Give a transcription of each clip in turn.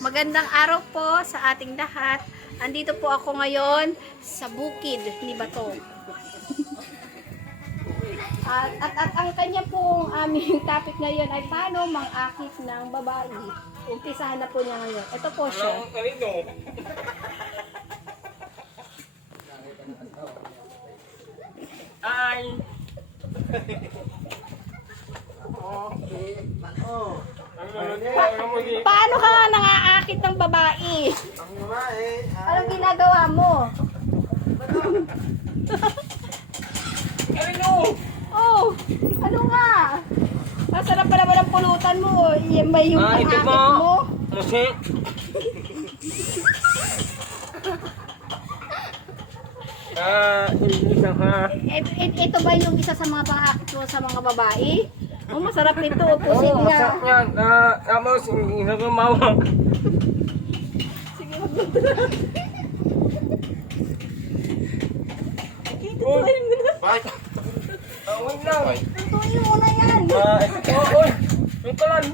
Magandang araw po sa ating lahat. Andito po ako ngayon sa bukid ni Bato. At, at, at ang kanya pong aming topic ngayon ay paano mangakit ng babae. Umpisahan na po niya ngayon. Ito po siya. Ay! Paano ka nangaakit ng babae? Anong ginagawa mo? Oh, ano nga? Masarap pa naman ang pulutan mo. Yan ba yung Ah, ito pangakit po. mo? Musi. Ah, isa ha. Et, et, ito ba yung isa sa mga pangakit mo sa mga babae? Oh, masarap ito. Pusit Oo, nga. masarap yan. Ah, tapos, isa ko mawa. Sige, magluto na. Uy! Ah, wait lang. Lutuin mo na yan. Ah, ito. Uy! Wait ka lang.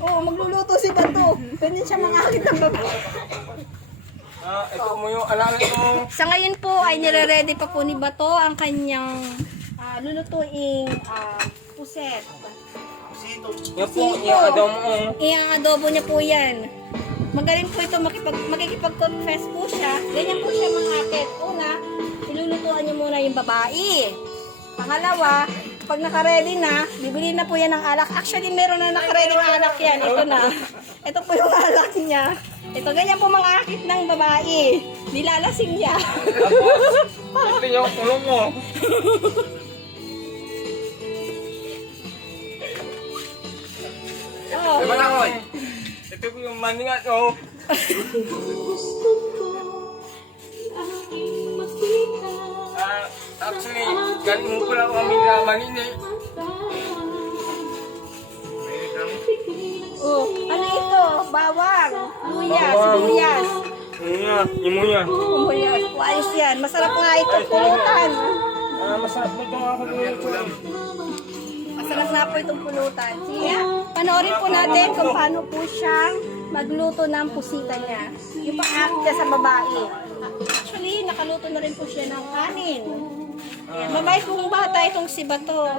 Oo, oh, magluluto si Bato. Pwede siya mangakit ng babae. Ah, ito mo yung alalay mo. Sa ngayon po ay nire-ready pa po ni Bato ang kanyang ah, lulutuing ah, puset. Yan po, yung adam mo. Iyang adobo niya po yan. Magaling po ito, makipag, makikipag-confess po siya. Ganyan po siya mangakit. Una, ilulutuan niyo muna yung babae. Pangalawa, pag naka-ready na, bibili na po yan ng alak. Actually, meron na naka-ready ng alak yan. Ito na. Ito po yung alak niya. Ito, ganyan po mangakit ng babae. Nilalasing niya. Ito yung kulong mo. Ito po yung maningat, oh. Ah, actually, ganun ko lang kami na manini. oh. Ano ito? Bawang, luya, Bawang. sibuyas. Muya, yung muya. Umuyas po, ayos yan. Masarap nga ito, pulutan. Ah, masarap mo itong ako luto. Masarap na po itong pulutan. Sige, panoorin po natin kung paano po siyang magluto ng pusita niya. Yung pang niya sa babae. Actually, nakaluto na rin po siya ng kanin. Ayan, mabait pong bata itong si Bato.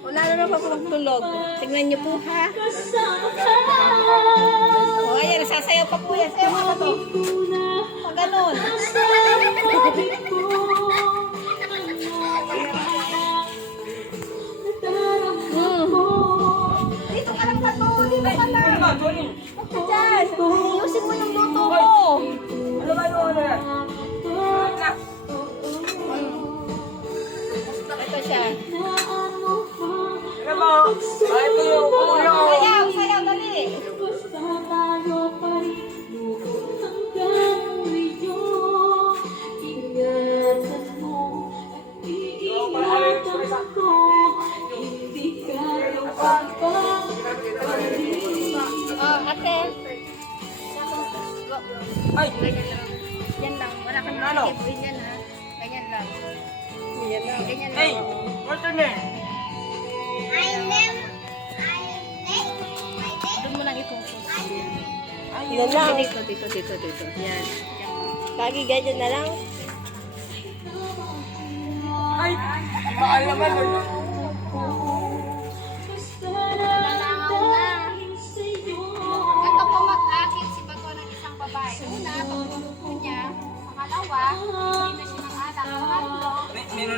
Wala na naman po magtulog. Tignan niyo po ha. O, ayan, sasayaw pa po yan. Sayaw ka ba to? Pag ganun. Ka dyan. Ayusin mo yung luto mo. Ano ba yung ano yan? Ito siya. Ano ba? Ah, ito yung Ay! Yan lang. Wala kang Ano? nakikipin yan ha. Ganyan lang. Ganyan lang. Ganyan lang. Hey! What's your name? Doon mo lang i-focus. Yan lang. Dito, dito, dito, dito. Yan. Lagi ganyan na lang. Ay! Mahal naman. oh.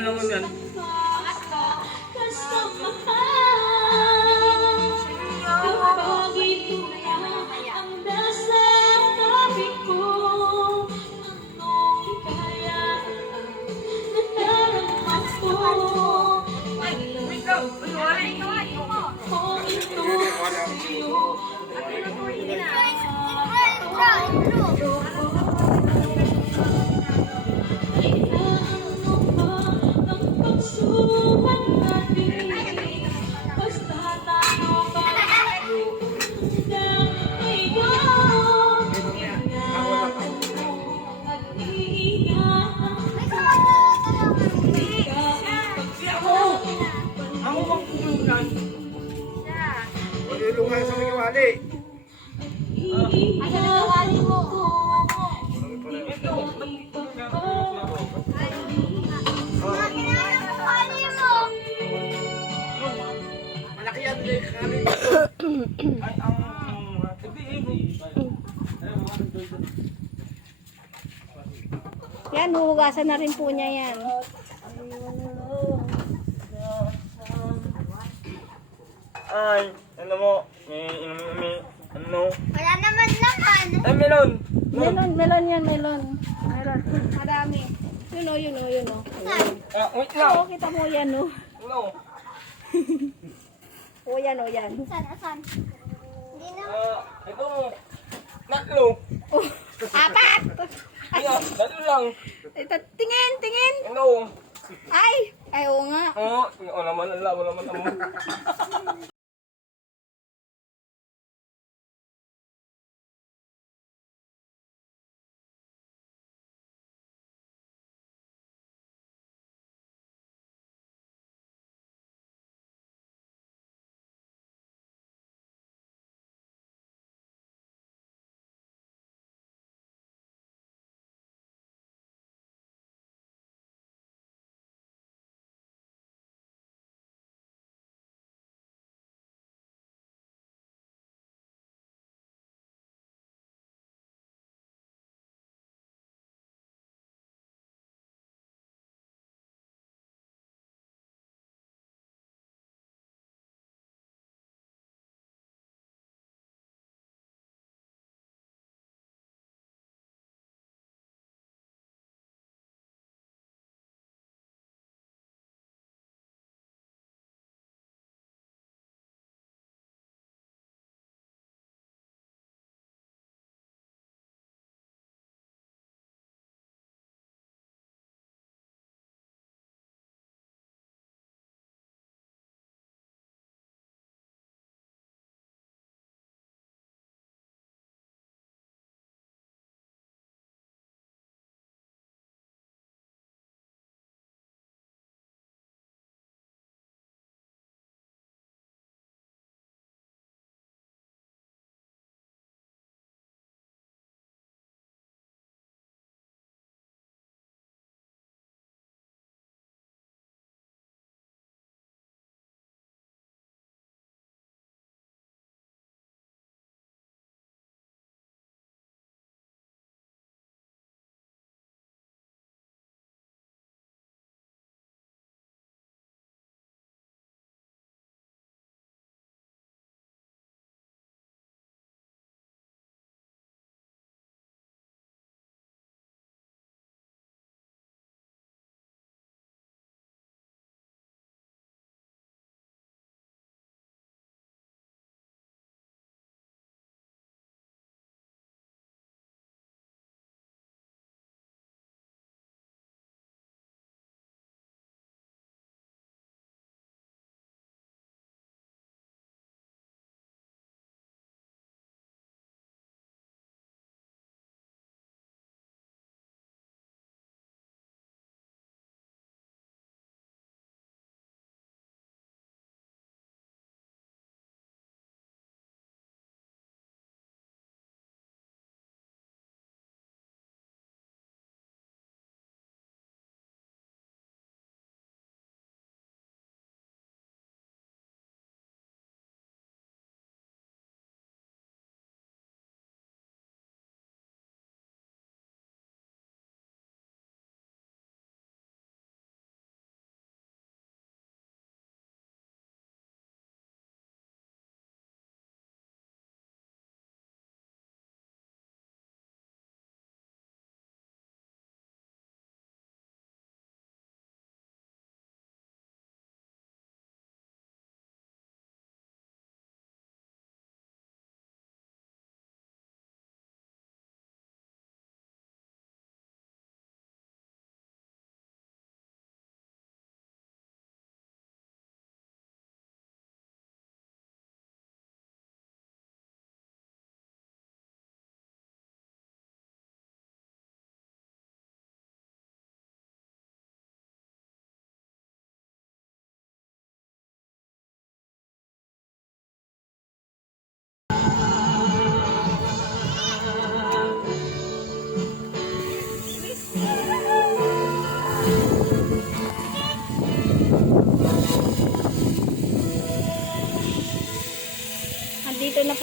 May- Meron naman yan. Huhugasan na rin po niya yan. Ay, ano mo? May, may, ano? Wala naman naman. Ay, melon! Melon, melon yan, melon. Melon. Marami. Yun o, yun o, yun o. Ah, wait lang. Oo, kita mo yan o. Ano? O yan o, yan. Saan, saan? Hindi na. Ah, ito. Natlo. Oh, apat! Ay, ah, natlo lang. Ito, tingin, tingin! Ano? Ay! Ay, oo nga. Oo, oh, naman, ala, wala naman amo.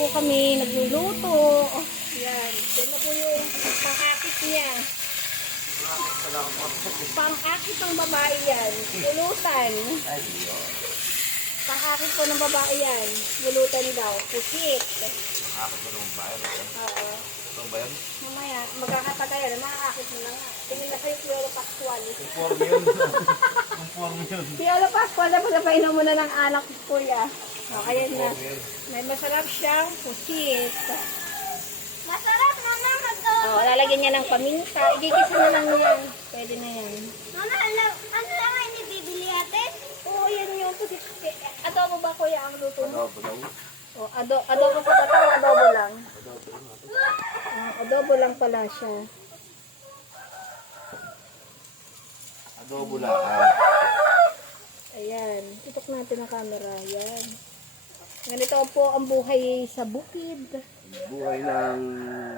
Po kami nagluluto. Yan. Yan po yung pang-akit niya. Pang-akit ng babae yan. Pulutan. Pang-akit po ng babae yan. Pulutan daw. Pusit. Nakakot mo ng bayan. Oo. Ito ba yan? Mamaya, magkakatagayan. Makakakit mo na nga. Tingin na kayo Piolo Pascual. Inform yun. Inform yun. Piolo Pascual na pagkapainom mo na ng anak ko, kuya. O, kaya na. May masarap siyang pusit. Masarap na naman to. O, lalagyan niya ng paminta. Igigisa na lang yan. Pwede na yan. Mama, ano, ano lang ang inibibili ate? Oo, yan yung pusit. Eh, Adobo ba, kuya, ang luto mo? Adobo daw. O, ado adobo pa ba ito? o Adobo lang. Ah, adobo lang pala siya. Adobo lang. Ayan. Tutok natin ang camera. Ayan. Ganito po ang buhay sa bukid. buhay ng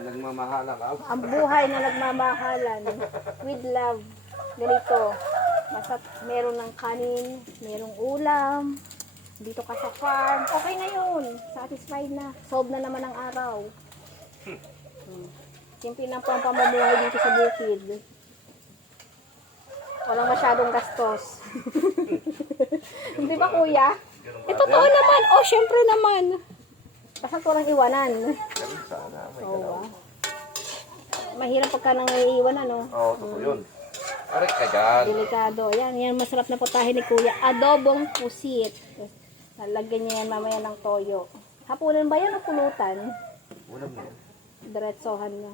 nagmamahala ka. Ang buhay na nagmamahalan with love. Ganito. Basta meron ng kanin, merong ulam, dito ka sa farm, okay na yun. Satisfied na. Solve na naman ang araw. Hmm. Simple lang po ang pamumuhay dito sa bukid. Walang masyadong gastos. Hindi ba kuya? Eh, totoo naman. Oh, syempre naman. Basta walang iwanan. Sana. May galaw. ah. Mahirap pagka nang iiwan ano. Oo, totoo yun. Aray ka dyan. Delikado. Yan, yan masarap na putahe ni Kuya. Adobong pusit. Lalagyan niya yan mamaya ng toyo. Hapunan ba yan o pulutan? Ulam na yan. Diretsohan niya.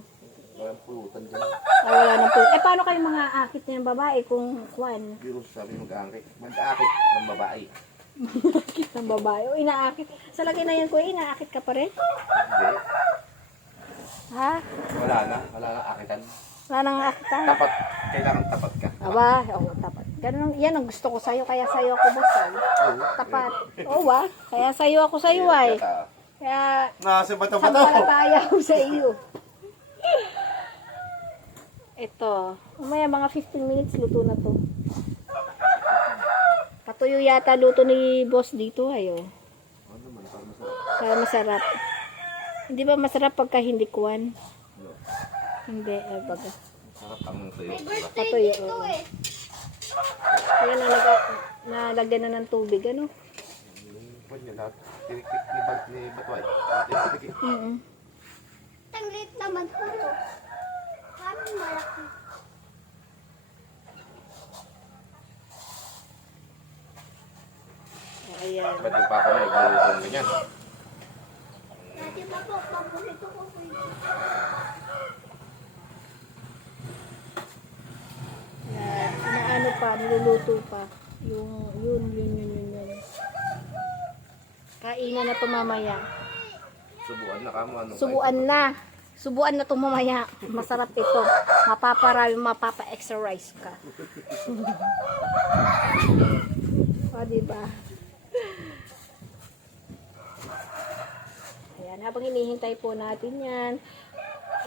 Walang pulutan dyan. Ay, wala nang pulutan. Eh, paano kayo mga akit niya ng babae kung kwan? Biro sabi mag-aakit. Mag-aakit ng babae. Akit ng babae. O inaakit. Sa lagay na yan, Kuya, inaakit ka pa rin? Hindi. Ha? Wala na. Wala na akitan. Wala nang akitan? Tapat. Kailangan tapat ka. Aba, oo, tapat. Ganun, yan ang gusto ko sa'yo, kaya sa'yo ako basal. Tapat. Oo ba? Kaya sa'yo ako sa'yo ay. Kaya- Nasa bato bato. Sampalataya ako sa iyo. Ito. Mamaya mga 15 minutes luto na to. Patuyo yata luto ni boss dito. Ayo. Ano naman, parang masarap. Para masarap. Hindi ba masarap pagka hindi kuwan? Hindi. Ay, baga. Masarap ang tuyo. May birthday Patuyo, dito oo. eh. Ayan na, naga, nalagyan na ng tubig. Ano? Yung kwan niya lahat. Tiniktik ni Bag ni Batway. Tiniktik. Mm Ang liit naman po to. Parang malaki. Ayan. Ba't yung papa mo ganyan? Dati pa po, paborito ko po yun. Ayan. Inaano pa, niluluto pa. Yung, yun, yun, yun, yun, yun. Kainan na to mamaya. Subuan na kamo ano. Subuan na. Subuan na to mamaya. Masarap ito. Mapaparami, mapapa-exercise ka. o, diba? Ayan, habang hinihintay po natin yan,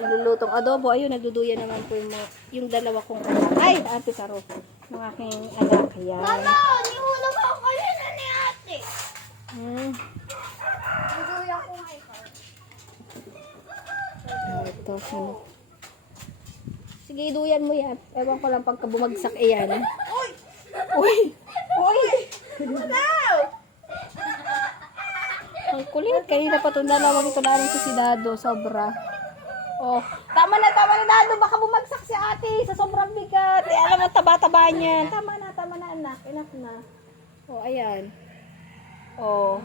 ilulutong adobo, ayun, nagduduyan naman po yung, yung dalawa kong anak. Ay, ate Karo, ng aking anak. Ayan. Mama, nihulog ako yun na ni ate. Hmm. Naguya ko nga ikaw. Ito, ano. Sige, iduyan mo yan. Ewan ko lang pagka bumagsak iyan. Uy! Uy! Uy! Ang kulit. Kanina pa itong dalawang ito namin si Dado. Sobra. Oh, tama na, tama na, Dado. Baka bumagsak si ate sa sobrang bigat. Eh, alam mo, taba-taba niyan. Tama na, tama na, anak. Enough na. Oh, ayan. Oh.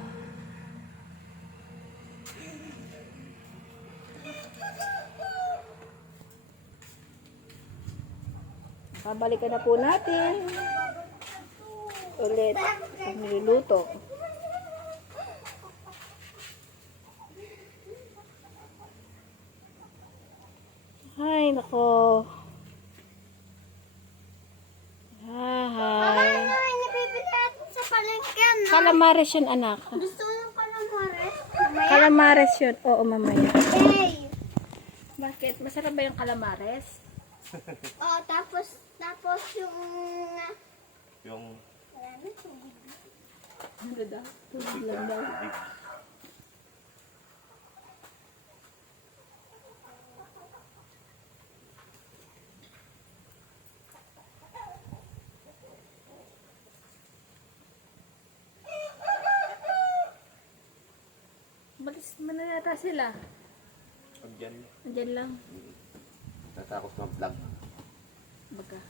Babalikan na po natin. Ulit. Ang niluluto. Ay, nako. Hi. Ano yung nabibili natin sa palengke, no? Calamares yun, anak. Gusto mo ng calamares? Calamares yun. Oo, mamaya. Hey! Bakit? Masarap ba yung calamares? Oh, tapos, tapos yung... Yung Ano, tubig. Ano daw? Tubig lang daw. Alis man na yata sila. Pag dyan, lang. natakot ng vlog. Baga.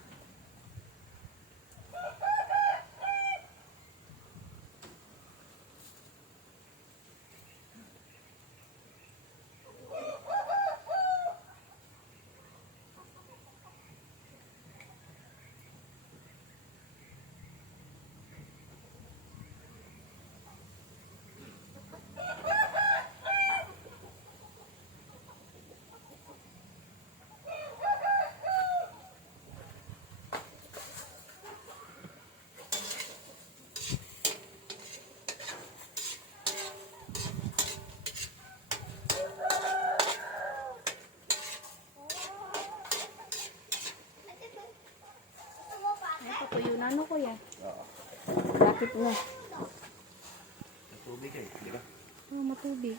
Ay, ko yan. Oo. Lapit na. May tubig eh, di ba? Oh, matubig.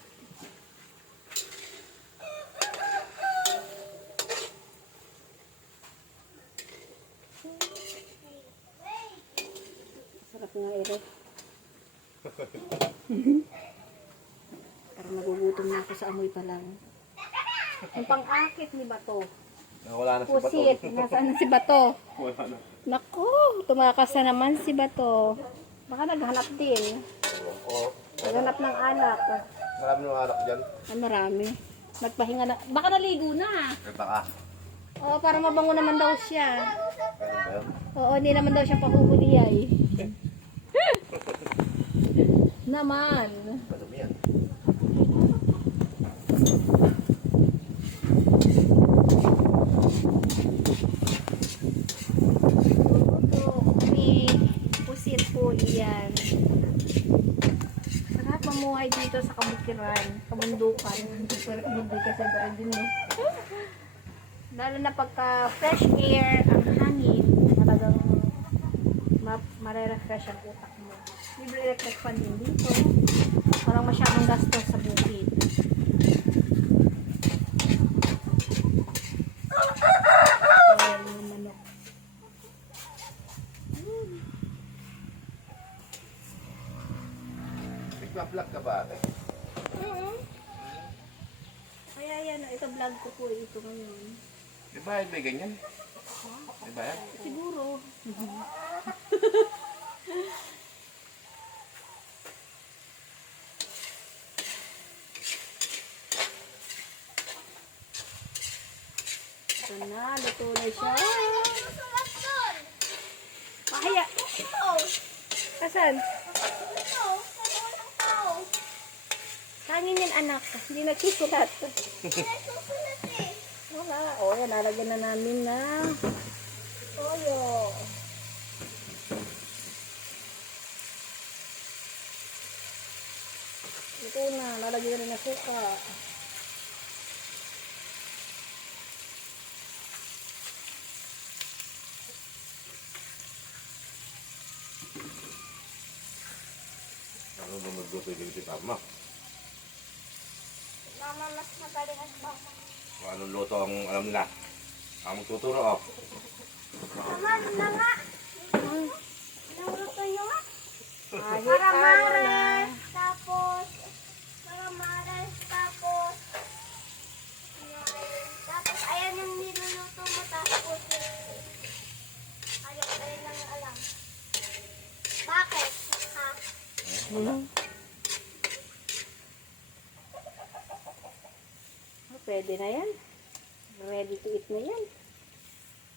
Sarap nga ere. Parang nagugutom na ako sa amoy pa lang. Yung pang-akit ni Bato. Nawala na si Bato. Pusit. Nasaan na si Bato? Wala na. Naku, tumakas na naman si Bato. Baka naghanap din. Oo. Naghanap ng alak. Marami ng anak dyan. Ah, marami. Nagpahinga na. Baka naligo na. Eh baka. Oo, para mabango naman daw siya. Ganun ba yun? Oo, hindi naman daw siya pahuhuli ay. naman. Madumi yan. Ito, kami pusit po iyan. Mamuhay dito sa kabukiran, kabundukan. Pero hindi kasi ba din no? Lalo na pagka fresh air, ang hangin, talagang ma marerefresh ang utak mo. Libre electric fan din dito. Walang masyadong gastos sa bukid. Ayan yung manok. Nagpa-vlog ka ba ate? Oo. Kaya yan, ito vlog ko po ito ngayon. Di ba may ganyan? Yan? Siguro. Ito na, luto na siya. Unang tao. Hangin yan anak, hindi nagsusulat. May susulat eh. Wala. O, yan, lalagyan na namin na toyo. Ito na, lalagyan na ng suka. Ano ba magluto din si Tama? Mama, mas magaling ang mama. Kung anong luto ang alam nila. Ang magtuturo oh. Mama, ano na nga? Naluto nyo nga? Para ano na. maras, tapos, para maras, tapos, tapos ayan yung niluluto mo, tapos, ayaw tayo lang alam. Bakit? Ha? Hmm. Pwede na yan. Ready to eat na yan.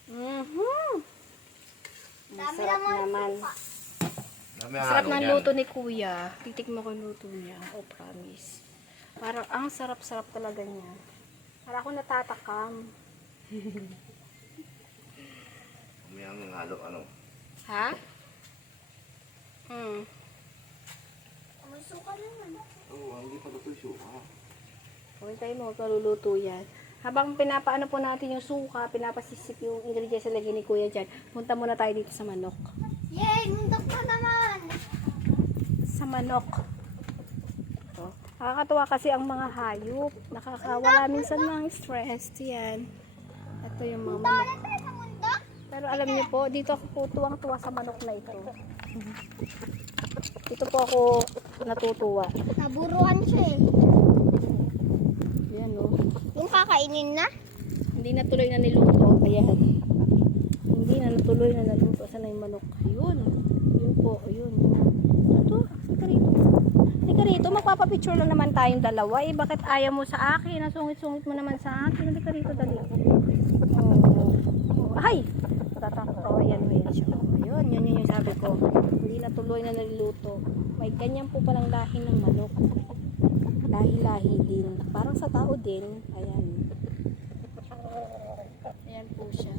Mhm. Dami Masarap naman. Dami Sarap halo ng luto ni Kuya. Titikmo ko yung luto niya. Oh, promise. Parang ang sarap-sarap talaga niya. Para ako natatakam. May ang halo ano. Ha? Hmm. May suka naman. Oo, hindi pa luto yung suka. Huwag tayo mo, kaluluto yan. Habang pinapaano po natin yung suka, pinapasisip yung ingredients sa lagay ni Kuya dyan, punta muna tayo dito sa manok. Yay! Nundok na naman! Sa manok. Ito. Nakakatuwa kasi ang mga hayop. Nakakawala minsan ng stress. Yan. Ito yung mga manok. Ano? Pero alam niyo po, dito ako po tuwang-tuwa sa manok na ito. Dito po ako natutuwa. Naburuan siya eh. Kakainin na? Hindi na tuloy na niluto. Ayan. Hindi na natuloy na naluto. Saan na yung manok? Yun. Yun po. Yun. Ito. Halika rito. Halika rito. Magpapapicture lang naman tayong dalawa. Eh, bakit ayaw mo sa akin? Nasungit-sungit mo naman sa akin. Halika rito. Dali. Oh. Oh. Ay! Matatakot ako. Ayan. Ayan siya. Ayun. Yun yun yung sabi ko. Hindi na tuloy na niluto. May ganyan po palang lahi ng manok. Lahi-lahi din. Parang sa tao din. Ayan. Ayan po siya.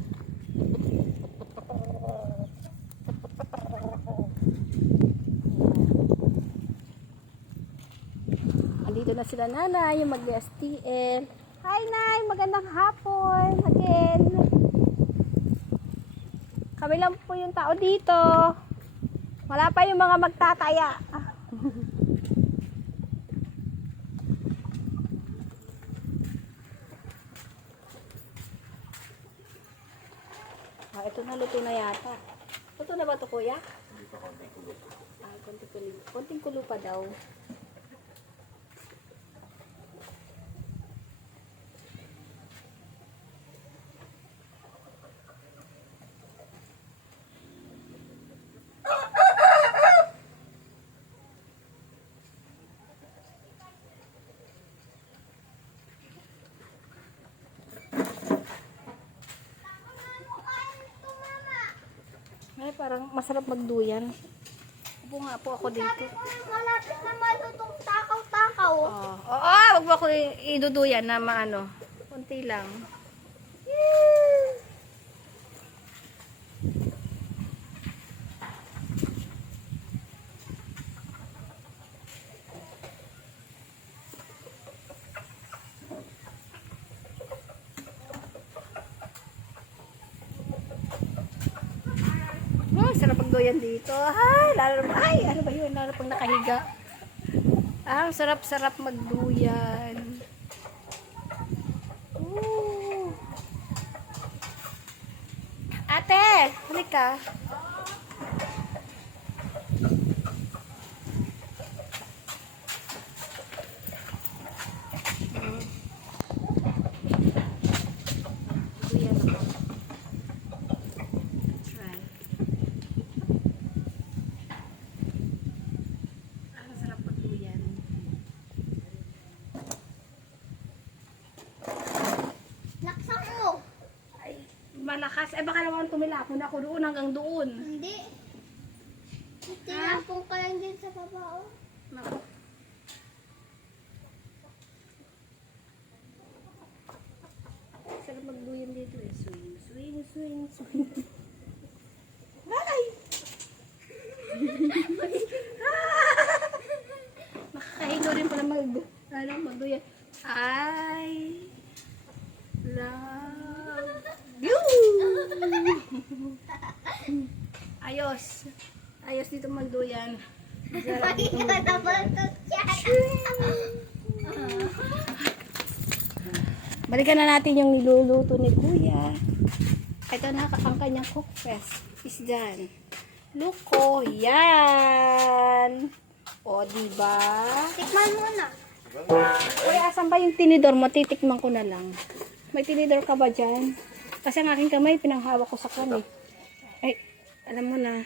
Andito na sila nanay, yung mag-STL. Hi Nay, magandang hapon again. Kami lang po yung tao dito. Wala pa yung mga magtataya. Ah, ito na yata. Luto na ba ito kuya? Ah, konting kulo. Konting kulo pa daw. Parang masarap magduyan. Upo nga po ako dito. Malapit na malutong takaw-takaw. Oo, oh, oh, wag mo ako iduduyan na maano. Kunti lang. Sarap magduyan dito. Ay, lalo ay, ano ba yun? Lalo pang nakahiga. Ah, ang sarap-sarap magduyan. Ooh. Ate, halika. Mm. Duyan ako. Try. Ah, ang sarap magduyan. Laksan mo. Ay, malakas. Ay, baka naman tumilapon ako doon hanggang doon. Hindi. Tinapong ka lang din sa baba, oh. Naku. Sarap magduyan dito eh. Swing, swing, swing, swing. Ay! Nakakahigo rin pala mag, ano, magduyan. I love you! Ayos. Ayos dito magduyan. Masarap dito Hindi ka nabaltot yan. Balikan na natin yung niluluto ni Kuya. Ito na ang kanyang cook fest. Is done. Luko. Yan. O, diba? Tikman mo na. Kuya, asan ba yung tinidor mo? Titikman ko na lang. May tinidor ka ba dyan? Kasi ang aking kamay, pinanghawak ko sa kan eh. Ay, alam mo na.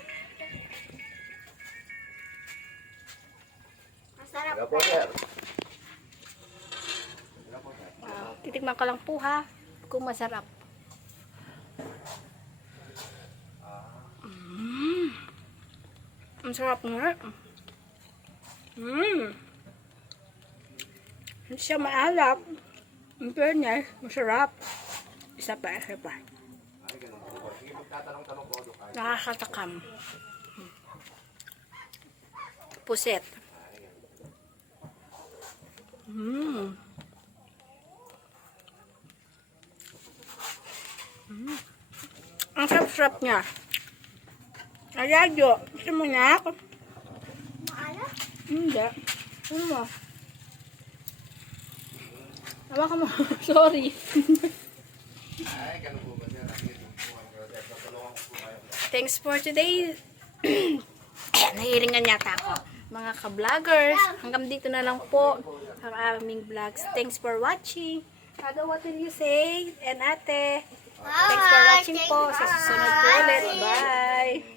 Masarap. Wala po, sir. Ah, titikman ka lang po ha. Kung masarap. Mm. Ang sarap nga. Mm. Hindi siya maalap. In fairness, masarap. Isa pa, isa pa. Nakakatakam. Puset. Mm. Mm. Ang sarap-sarap niya. Ayadyo, gusto mo na? Maalat? Hindi. Ano mo? Tawa ka mo. Sorry. Thanks for today. Nahiringan yata ako. Mga ka-vloggers, hanggang dito na lang po ang aming vlogs. Thanks for watching. Ado, what will you say? And ate, thanks for watching po. Sa susunod po ulit. Bye!